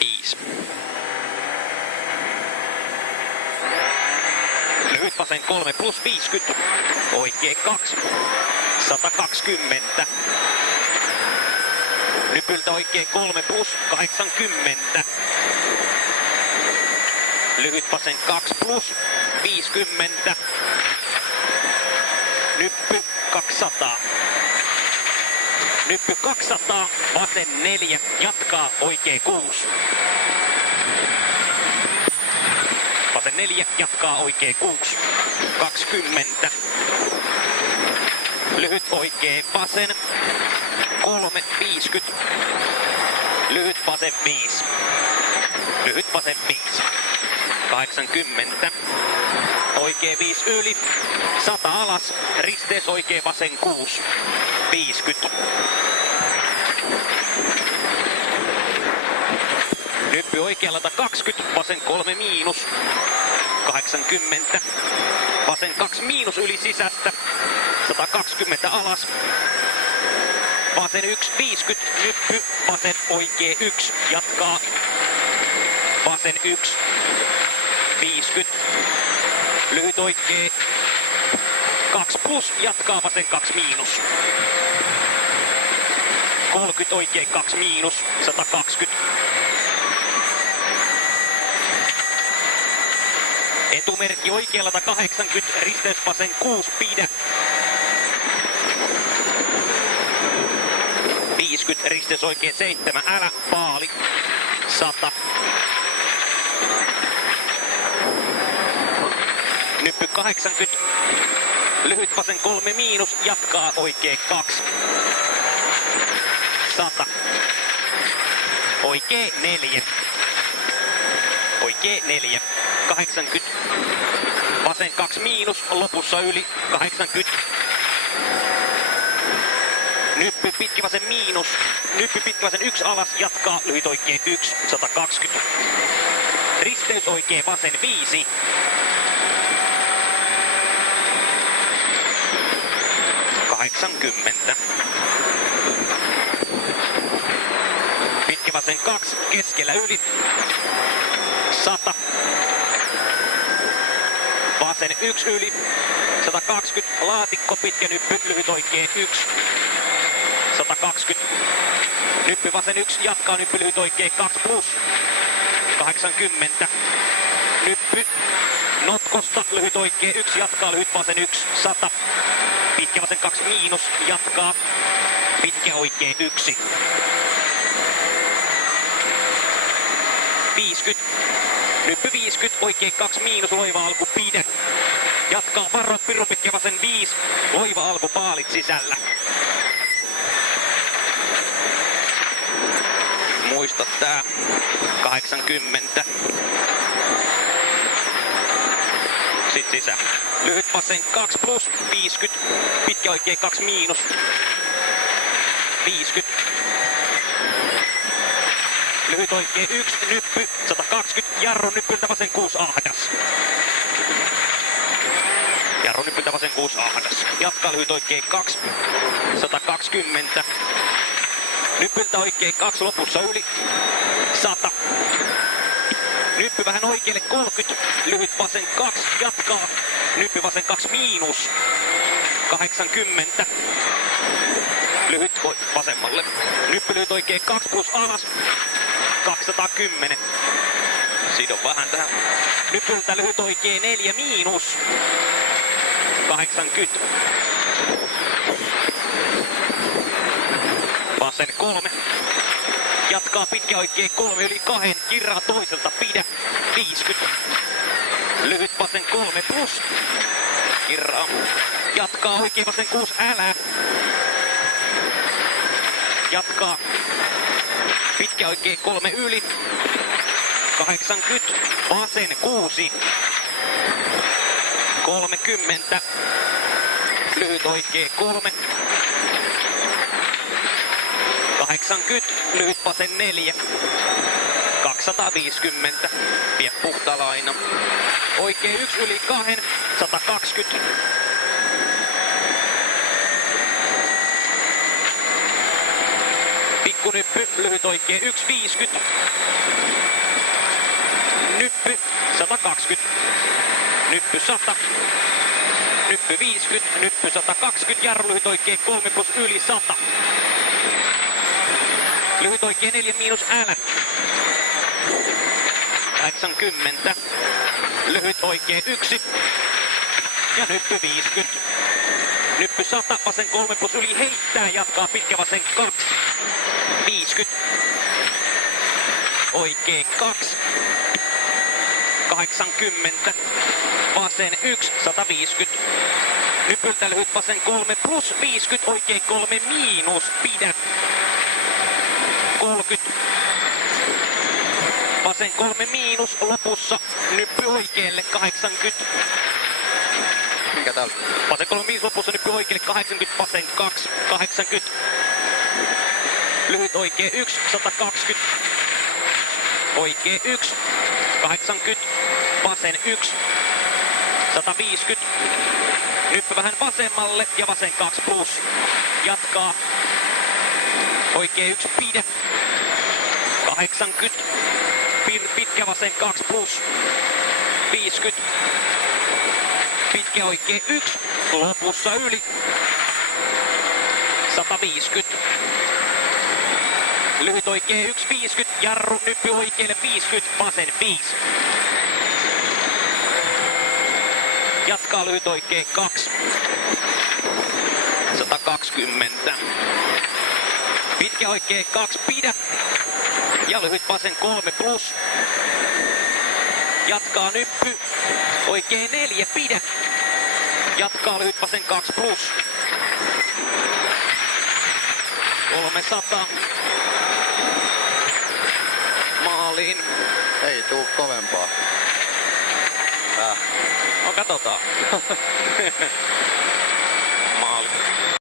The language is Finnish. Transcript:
5. Lyhyt vasen 3 plus 50. Oikee 2. 120. Nypyltä oikee 3 plus 80. Lyhyt vasen 2 plus 50. Nyppy 200. Nyppy 200, vasen 4, jatkaa oikee 6. Vasen 4, jatkaa oikee 6. 20. Lyhyt oikee vasen 3, 50. Lyhyt vasen 5. Lyhyt vasen 5. 80. Oikee 5 yli. 100 alas. Risteys oikee vasen 6. 50. Nyppy oikealta 20. Vasen 3 miinus. 80. Vasen 2 miinus yli sisästä. 120 alas. Vasen 1 50. Nyppy. Vasen oikee 1. Jatkaa. Vasen 1. 50. Lyhyt oikee 2 plus, jatkaa vasen 2 miinus. 30 oikee 2 miinus, 120. Etumerkki oikealta 80, risteys vasen 6, pidä. 50, risteys oikee 7, älä, paali. 100. Nyppy 80. Lyhyt vasen 3 miinus, jatkaa oikee 2. 100. Oikee 4. Oikee 4. 80. Vasen 2 miinus, lopussa yli. 80. Nyppy pitkä vasen miinus. Nyppy pitkä vasen 1 alas, jatkaa lyhyt oikee 1. 120. Risteys oikee vasen 5. 80. Pitkä vasen 2, keskellä yli. 100. Vasen 1 yli. 120. Laatikko, pitkä nyppy, lyhyt oikee 1. 120. Nyppy vasen 1, jatkaa nyppy lyhyt oikee 2 plus. 80. Nyppy notkosta, lyhyt oikee 1, jatkaa lyhyt vasen 1. 100. Pitkä vasen 2 miinus, jatkaa. Pitkä oikee 1. 50. Nyppy 50, oikee 2 miinus, loiva alku, pidä. Jatkaa varo, piru pitkä vasen 5, loiva alku, paalit sisällä. Muista tää. 80. Sitten sisään. Lyhyt vasen 2 plus 50. Pitkä oikee 2 miinus. 50. Lyhyt oikee 1. Nyppy. 120. Jarru nyppyltä vasen 6 ahdas. Jarru nyppyltä vasen 6 ahdas. Jatkaa lyhyt oikee 2. 120. Nyppyltä oikee 2 lopussa yli. 100. Nyppy vähän oikealle 30, lyhyt vasen 2, jatkaa. Nyppy vasen 2 miinus. 80. Lyhyt vasemmalle. Nyppy lyhyt oikee 2 plus alas. 210. Sidon vähän tähän. Nyppyltä lyhyt oikee 4 miinus. 80. Vasen 3. Jatkaa pitkä oikee 3 yli 2. Kirraa toiselta, pidä. 50. Lyhyt vasen 3 plus. Kirraa. Jatkaa oikee vasen 6, älä. Jatkaa. Pitkä oikee 3 yli. 80. Vasen 6. 30. Lyhyt oikee 3. 80, lyhyt vasen 4. 250. Vie puhtaalla aina. Oikee 1 yli 2. 120. Pikkunyppy, lyhyt oikee 1.50. Nyppy 120. Nyppy 100. Nyppy 50. Nyppy 120. Jarru lyhyt oikee 3 plus yli 100. Lyhyt oikee 4 miinus L. 80. Lyhyt oikee 1. Ja nyppy 50. Nyppy 100, vasen 3 plus yli heittää, jatkaa pitkä vasen 2. 50. Oikee 2. 80. Vasen 1, 150. Nypyltä lyhyt vasen 3 plus 50, oikee 3 miinus, pidä. 30. Vasen 3 miinus, lopussa nyppy oikealle 80. Mikä täällä? Vasen 3 miinus, lopussa nyppy oikealle 80, vasen 2, 80. Lyhyt oikee 1, 120. Oikee 1, 80. Vasen 1, 150. Nyppy vähän vasemmalle ja vasen 2 plus. Jatkaa. Oikee 1 pidä. 80. Pitkä vasen 2 plus. 50. Pitkä oikee 1. Lopussa yli. 150. Lyhyt oikee 1, 50. Jarru nyppy oikealle 50. Vasen 5. Jatkaa lyhyt oikee 2. 120. Pitkä oikee 2 pidä. Ja lyhyt vasen 3 plus. Jatkaa nyppy. Oikee 4 pidä. Jatkaa lyhyt vasen 2 plus. 300. Maaliin. Ei tuu kovempaa. No katsotaan. Maali.